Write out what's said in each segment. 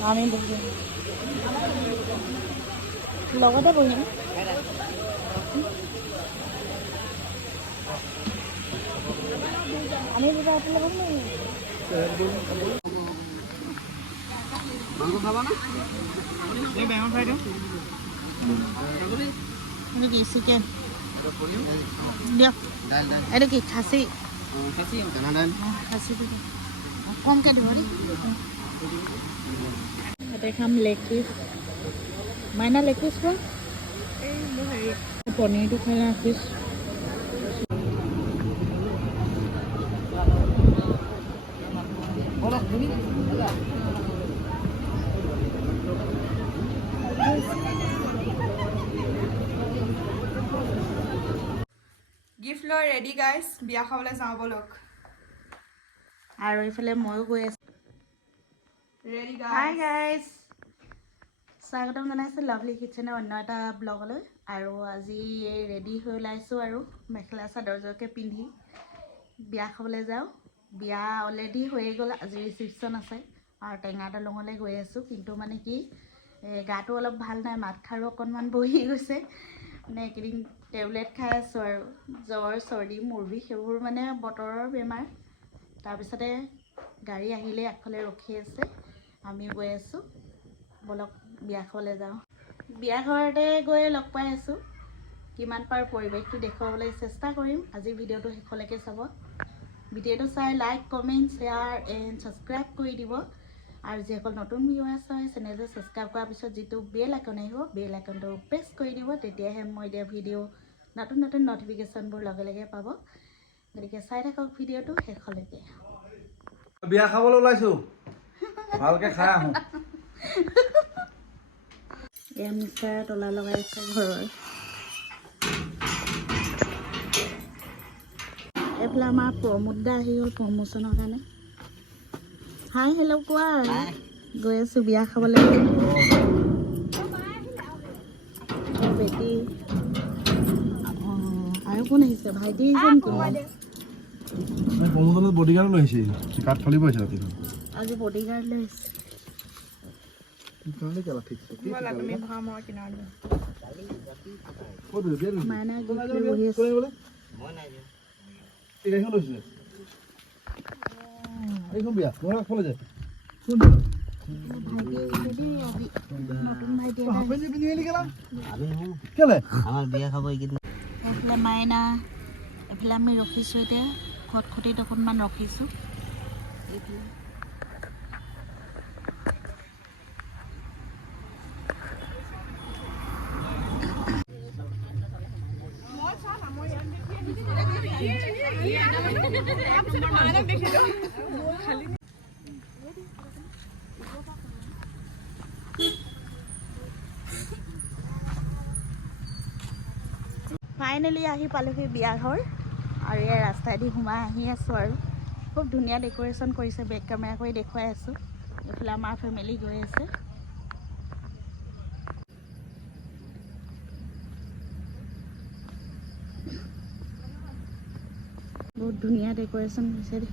আমি বহিম লগতে বহিম আমি কিবা এটা ল'ব মাংস খাবা না এই বেঙন ফ্ৰাই দিওঁ এইটো কি চিকেন দিয়ক এইটো কি খাচী খাচী দানা দাইল খাচী কমকৈ দিব দেই ইয়াতে খাম লেগ পিচ মাইনা লেগ পিচ খোৱা এই মোৰ হেৰি পনীৰটো খাই লেগ পিচ গিফ্ট লৈ ৰেডি গাইজ বিয়া খাবলৈ যাওঁ বলক আৰু এইফালে ময়ো গৈ আছোঁ ৰেডি হাই গাইজ স্বাগতম জনাইছোঁ লাভলি কিটচেনৰ অন্য এটা ব্লগলৈ আৰু আজি ৰেডি হৈ ওলাইছোঁ আৰু মেখেলা চাদৰযোৰকে পিন্ধি বিয়া খাবলৈ যাওঁ বিয়া অলৰেডি হৈয়ে গ'ল আজি ৰিচিপশ্যন আছে আৰু টেঙা দলঙলৈ গৈ আছোঁ কিন্তু মানে কি গাটো অলপ ভাল নাই মাত খাৰো অকণমান বহি গৈছে মানে এইকেইদিন টেবলেট খাই আছোঁ আৰু জ্বৰ চৰ্দি মূৰ বিষ সেইবোৰ মানে বতৰৰ বেমাৰ তাৰপিছতে গাড়ী আহিলে আগফালে ৰখি আছে আমি গৈ আছোঁ বলক বিয়া খাবলৈ যাওঁ বিয়া ঘৰতে গৈ লগ পাই আছোঁ কিমান পাৰ পৰিৱেশটো দেখুৱাবলৈ চেষ্টা কৰিম আজি ভিডিঅ'টো শেষলৈকে চাব ভিডিঅ'টো চাই like comment share and subscribe কৰি দিব আৰু যিসকল নতুন ভিউৱাৰ্ছ হয় চেনেলটো ছাবস্ক্ৰাইব কৰাৰ পিছত যিটো বেল আইকন আহিব বেল আইকনটো প্ৰেছ কৰি দিব তেতিয়াহে মই দিয়া ভিডিঅ' নতুন নতুন নটিফিকেশ্যনবোৰ লগে লগে পাব গতিকে চাই থাকক ভিডিঅ'টো শেষলৈকে বিয়া খাবলৈ ওলাইছোঁ ভালকৈ খাই আহোঁ এয়া মিষ্টাৰে তলা লগাইছে ঘৰৰ এইফালে আমাৰ প্ৰমোদদা আহি গ'ল প্ৰমোশ্যনৰ কাৰণে হাই হেল্ল' কোৱা গৈ আছোঁ বিয়া খাবলৈ বেটি আৰু কোন আহিছে ভাইটি আহিছে নেকি প্ৰমোদনত বডিগাৰ্ড লৈ আহিছে কাঠ ফালিব আহিছে ৰাতিখন আজি বডিগাৰ্ড লৈ আহিছে মাইনা গিফ্ট লৈ বহি আছে এইখন বিয়া মই আগফালে যায় ভাইটি আহিছে দেই আজি নতুন ভাইটি এইফালে মাইনা এইফালে আমি ৰখিছোঁ এতিয়া খটখটিত অকণমান ৰখিছোঁ এইফালে ফাইনেলি আহি পালোহি বিয়া ঘৰ আৰু এই ৰাস্তাইদি সোমাই আহি আছোঁ আৰু খুব ধুনীয়া ডেক'ৰেশ্যন কৰিছে বেক কেমেৰা কৰি দেখুৱাই আছোঁ এইফালে আমাৰ ফেমিলি গৈ আছে বহুত ধুনীয়া ডেক'ৰেশ্যন হৈছে দেই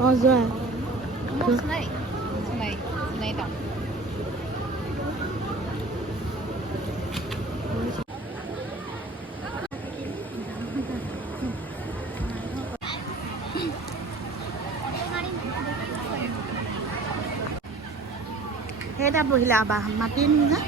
Oh, যোৱা সেইটা বহিলা বা মাতিম না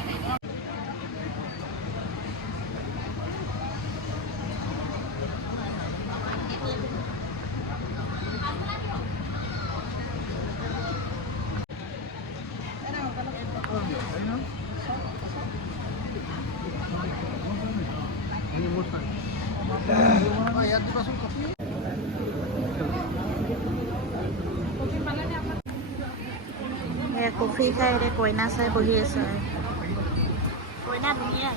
কফি খাই এতিয়া কইনা চাই বহি আছে আৰু কইনা ধুনীয়া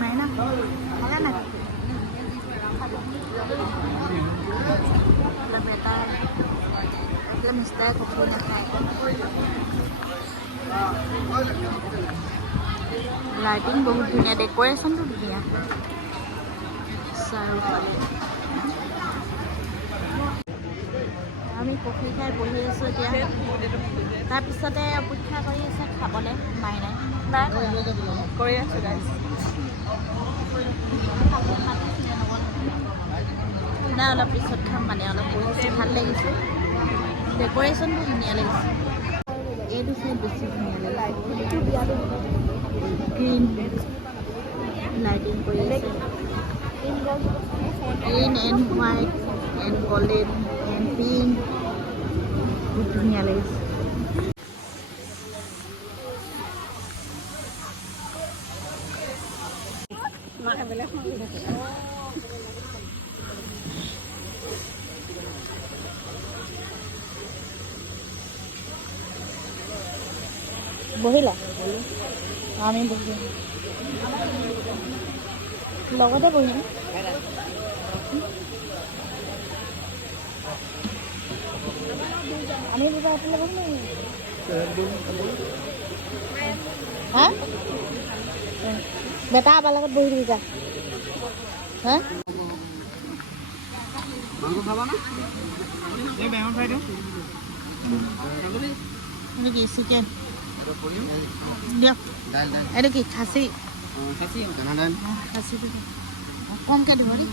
মাইনা ভালে নাই বেটা এতিয়া মিষ্টাৰে কফি নাখায় লাইটিং বহুত ধুনীয়া ডেক'ৰেশ্যনটো ধুনীয়া চাৰিওফালে আমি কফি খাই বহি আছোঁ এতিয়া তাৰপিছতে অপেক্ষা কৰি আছে খাবলৈ মাইনাই কৰি আছো গাইজ নাই অলপ পিছত খাম মানে অলপ বহিছে ভাল লাগিছে ডেক'ৰেশ্যনটো ধুনীয়া লাগিছে এইটো চাইড বেছি ধুনীয়া লাগিছে গ্ৰীণ লাইটিং কৰি আছে green and white and golden and pink বহুত ধুনীয়া লাগিছে বহিলা আমি বহিম লগতে বহিম আমি বুজা আপনি বহিম হা বেটা আবার লগত বহি দিবি যা হ্যাঁ মাংস খাবা না এই বেঙন ফ্ৰাই দিওঁ এটা কি চিকেন দিয়ক এটা কি খাচী খাচী কানাডান খাচী কমকৈ দিব দেই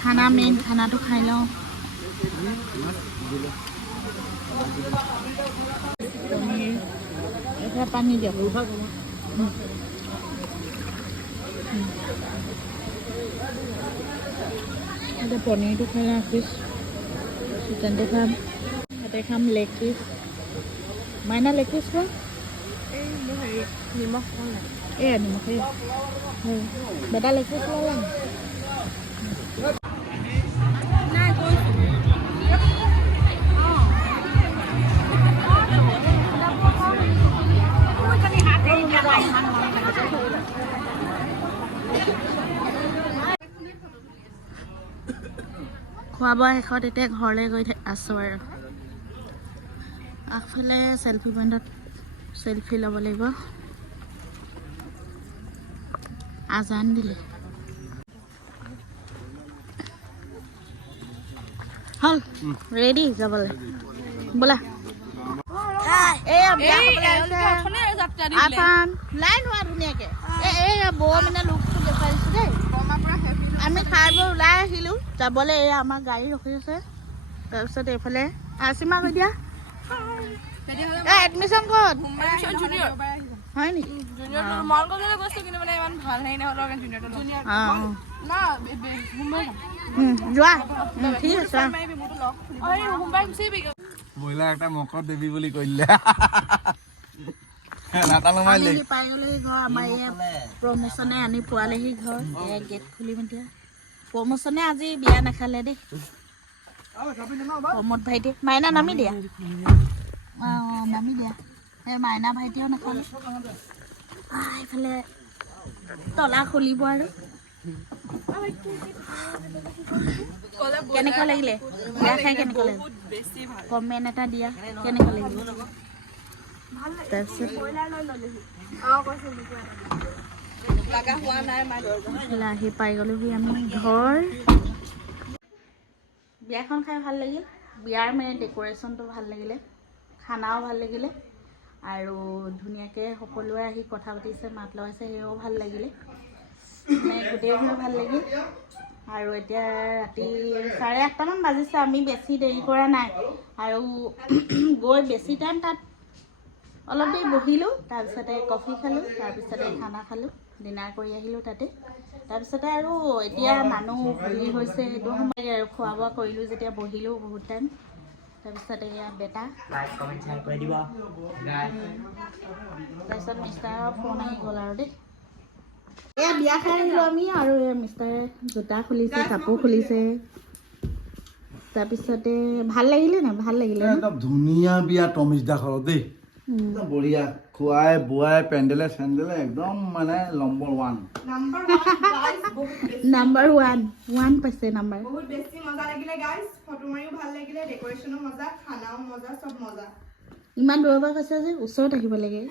খানা মেইন খানাটো খাই লওঁ এতিয়া পানী দিয়ক এতিয়া পনীৰটো খাই লওঁ পিছ চিকেনটো খাম তাতে খাম লেগ পিচ মাইনা লেগ পিচ খোৱা নিমখ এয়া নিমখ বেটা লেগ পিচ ল'লা খোৱা বোৱা শেষত এতিয়া ঘৰলৈ গৈ আছোঁ আৰু আগফালে চেলফি পইণ্টত চেলফি ল'ব লাগিব আজান দিলে হ'ল ৰেডি যাবলৈ ব'লা লাই নোৱা ধুনীয়াকৈ এই বৌ মানে লোকটো দেখুৱাই দিছোঁ দেই আমি খাই বৈ ওলাই আহিলোঁ যাবলৈ এই আমাৰ গাড়ী ৰখি আছে তাৰপিছত এইফালে আচিমা কৈ দিয়া এডমিশ্যন ক'ত হয় নেকি যোৱা ঠিক আছে মহিলা একটা মকৰ দেবী বুলি কইলে পাই গ'লেহি ঘৰ আমাৰ এই প্ৰমোচনে আনি পোৱালেহি ঘৰ গেট খুলি এতিয়া প্ৰমোচনে আজি বিয়া নাখালে দেই প্ৰমোদ ভাইটি মাইনা নামি দিয়া অঁ নামি দিয়া সেই মাইনা ভাইটিও নাখালে এইফালে তলা খুলিব আৰু কেনেকুৱা লাগিলে বিয়া খাই কেনেকুৱা লাগিলে কমেণ্ট এটা দিয়া কেনেকুৱা লাগিলে তাৰপিছত আহি পাই গ'লোহি আমি ঘৰ বিয়াখন খাই ভাল লাগিল বিয়াৰ মানে ডেক'ৰেশ্যনটো ভাল লাগিলে খানাও ভাল লাগিলে আৰু ধুনীয়াকৈ সকলোৱে আহি কথা পাতিছে মাত লগাইছে সেয়াও ভাল লাগিলে মানে গোটেইবোৰ ভাল লাগিল আৰু এতিয়া ৰাতি 8:30মান বাজিছে আমি বেছি দেৰি কৰা নাই আৰু গৈ বেছি টাইম তাত অলপ দেৰি বহিলোঁ তাৰপিছতে কফি খালোঁ তাৰপিছতে খানা খালোঁ ডিনাৰ কৰি আহিলোঁ তাতে তাৰপিছতে আৰু এতিয়া মানুহ ভিৰ হৈছে সেইটো সময় আৰু খোৱা বোৱা কৰিলোঁ যেতিয়া বহিলোঁ বহুত টাইম তাৰপিছত এয়া বেটা লাইক কমেণ্ট শ্বেয়াৰ কৰি দিব তাৰপিছত মিষ্টাৰৰ ফোন আহি গ'ল আৰু দেই এয়া বিয়া খাই আহিলোঁ আমি আৰু এয়া মিষ্টাৰে জোতা খুলিছে কাপোৰ খুলিছে তাৰপিছতে ভাল লাগিলে নাই ভাল লাগিলে ন? একদম ধুনীয়া বিয়া টমিজ দা ঘৰত দেই একদম বঢ়িয়া খুৱাই বোৱাই পেণ্ডেলে চেণ্ডেলে একদম মানে নম্বৰ 1 নাম্বাৰ 1 পাইছে নাম্বাৰ বহুত বেছি মজা লাগিলে গাইজ ফটো মাৰিও ভাল লাগিলে ডেকৰেশ্যনো মজা খানাও মজা চব মজা ইমান দূৰৰ পৰা কৈছে যে ওচৰত আহিব লাগে